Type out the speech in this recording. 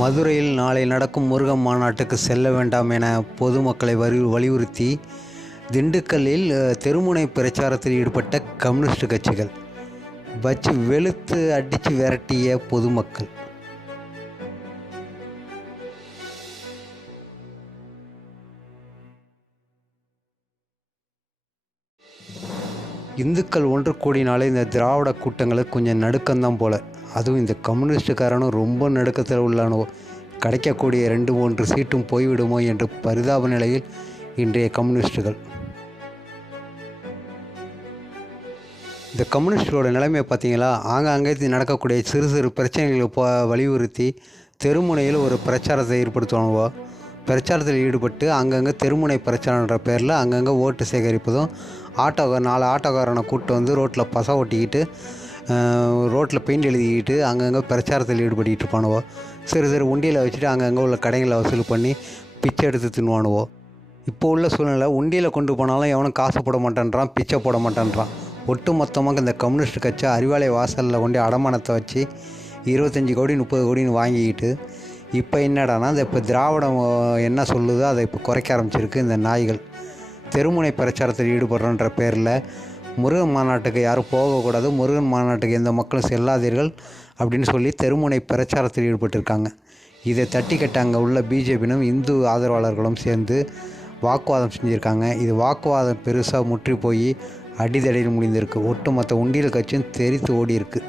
மதுரையில் நாளை நடக்கும் முருகன் மாநாட்டுக்கு செல்ல வேண்டாம் என பொதுமக்களை வலியுறுத்தி திண்டுக்கல்லில் தெருமுனை பிரச்சாரத்தில் ஈடுபட்ட கம்யூனிஸ்ட் கட்சிகள் வச்சு வெளுத்து அடித்து விரட்டிய பொதுமக்கள். இந்துக்கள் ஒன்று கூடினாலே இந்த திராவிட கூட்டங்களுக்கு கொஞ்சம் நடுக்கம்தான் போல். அதுவும் இந்த கம்யூனிஸ்டுக்காரனும் ரொம்ப நடுக்கத்தில் உள்ளானோ. கிடைக்கக்கூடிய 2-3 சீட்டும் போய்விடுமோ என்று பரிதாப நிலையில் இன்றைய கம்யூனிஸ்டுகள். இந்த கம்யூனிஸ்டுகளோட நிலைமையை பார்த்தீங்களா? ஆங்காங்கே நடக்கக்கூடிய சிறு சிறு பிரச்சனைகளை வலியுறுத்தி தெருமுனையில் ஒரு பிரச்சாரத்தை ஏற்படுத்துவானுவோ. பிரச்சாரத்தில் ஈடுபட்டு அங்கங்கே தெருமுனை பிரச்சாரன்ற பேரில் அங்கங்கே ஓட்டு சேகரிப்பதும், 4 ஆட்டோக்காரனை கூப்பிட்டு வந்து ரோட்டில் பசை ஓட்டிக்கிட்டு ரோட்டில் பெயிண்ட் எழுதிக்கிட்டு அங்கங்கே பிரச்சாரத்தில் ஈடுபட்டு இருப்பானுவோ. சிறு சிறு உண்டியில் வச்சுட்டு அங்கங்கே உள்ள கடைகளை வசூல் பண்ணி பிச்சை எடுத்து தின்னுவானுவோ. இப்போ உள்ள சூழ்நிலை உண்டியில் கொண்டு போனாலும் எவனும் காசு போட மாட்டேன்றான், பிச்சை போட மாட்டேன்றான். ஒட்டு மொத்தமாக இந்த கம்யூனிஸ்ட் கட்சி அறிவாலய வாசலில் கொண்டு அடமானத்தை வச்சு 25 கோடி 30 கோடின்னு வாங்கிக்கிட்டு இப்போ என்னடானா இப்போ திராவிடம் என்ன சொல்லுதோ அதை இப்போ குறைக்க ஆரம்பிச்சிருக்கு இந்த நாய்கள். தெருமுனை பிரச்சாரத்தில் ஈடுபடுறன்ற பேரில் முருகன் மாநாட்டுக்கு யாரும் போகக்கூடாது, முருகன் மாநாட்டுக்கு எந்த மக்களும் செல்லாதீர்கள் அப்படின்னு சொல்லி தெருமுனை பிரச்சாரத்தில் ஈடுபட்டிருக்காங்க. இதை தட்டி கட்ட அங்கே உள்ள பிஜேபியினும் இந்து ஆதரவாளர்களும் சேர்ந்து வாக்குவாதம் செஞ்சுருக்காங்க. இது வாக்குவாதம் பெருசாக முற்றி போய் அடிதடியில் முடிந்திருக்கு. ஒட்டுமொத்த உண்டியல் கட்சியும் தெரித்து ஓடி இருக்கு.